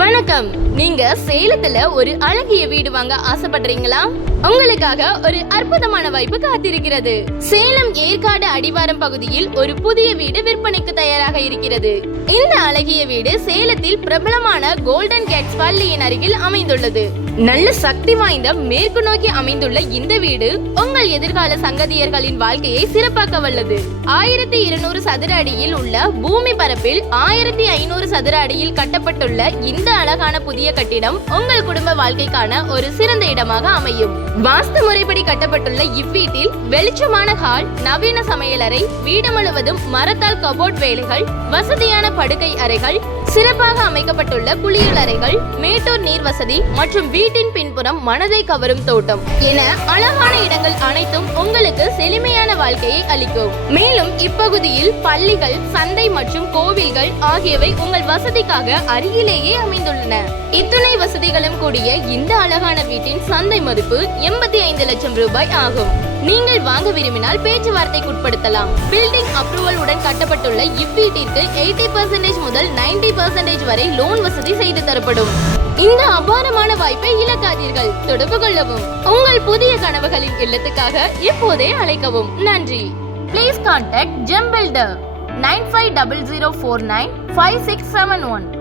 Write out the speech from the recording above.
வணக்கம். நீங்க சேலத்துல ஒரு அழகிய வீடு வாங்க ஆசைப்படுறீங்களா? உங்களுக்காக ஒரு அற்புதமான வாய்ப்பு காத்திருக்கிறது. சேலம் ஏற்காடு அடிவாரம் பகுதியில் ஒரு புதிய வீடு விற்பனைக்கு தயாராக இருக்கிறது. இந்த அழகிய வீடு சேலத்தில் பிரபலமான கோல்டன் கேட்ஸ் பள்ளியின் அருகில் அமைந்துள்ளது. நல்ல சக்தி வாய்ந்த மேற்கு நோக்கி அமைந்துள்ள இந்த வீடு உங்கள் எதிர்கால சங்கதியர்களின் வாழ்க்கையை சிறப்பாக்க வல்லது. 1200 சதுர அடியில் உள்ள பூமி பரப்பில் 1500 சதுர அடியில் கட்டப்பட்டுள்ள இந்த அழகான புதிய கட்டிடம் உங்கள் குடும்ப வாழ்க்கைக்கான ஒரு சிறந்த இடமாக அமையும். வாஸ்து முறைப்படி கட்டப்பட்டுள்ள இவ்வீட்டில் வெளிச்சமான ஹால், நவீன சமையலறை, வீடு முழுவதும் மரத்தால் கபோர்ட் வேலைகள், வசதியான படுக்கை அறைகள், சிறப்பாக அமைக்கப்பட்டுள்ள குளியல் அறைகள், மேட்டூர் நீர் வசதி மற்றும் வீட்டின் பின்புறம் மனதை கவரும் தோட்டம் என அழகான இடங்கள் அனைத்தும் உங்களுக்கு செழுமையான வாழ்க்கையை அளிக்கும். மேலும் இப்பகுதியில் பள்ளிகள், சந்தை மற்றும் கோவில்கள் ஆகியவை உங்கள் வசதிக்காக அருகிலேயே அமைந்துள்ளன. இத்துணை வசதிகளும் கூடிய இந்த அழகான வீட்டின் சந்தை மதிப்பு 85 லட்சம் ரூபாய் ஆகும். நீங்கள் வாங்க விரும்பினால் பேச்சுவார்த்தைக்கு உட்படுத்தலாம். பில்டிங் அப்ரூவல் உடன் கட்டப்பட்டுள்ள இவ்வீட்டிற்கு 80% முதல் 90% வரை லோன் வசதி செய்து தரப்படும். இந்த அபாரமான வாய்ப்பை இழக்காதீர்கள். தொடர்பு கொள்ளவும். உங்கள் புதிய கனவுகளின் இல்லத்துக்காக இப்போதே அழைக்கவும். நன்றி. Please contact Gem Builder 9500495671.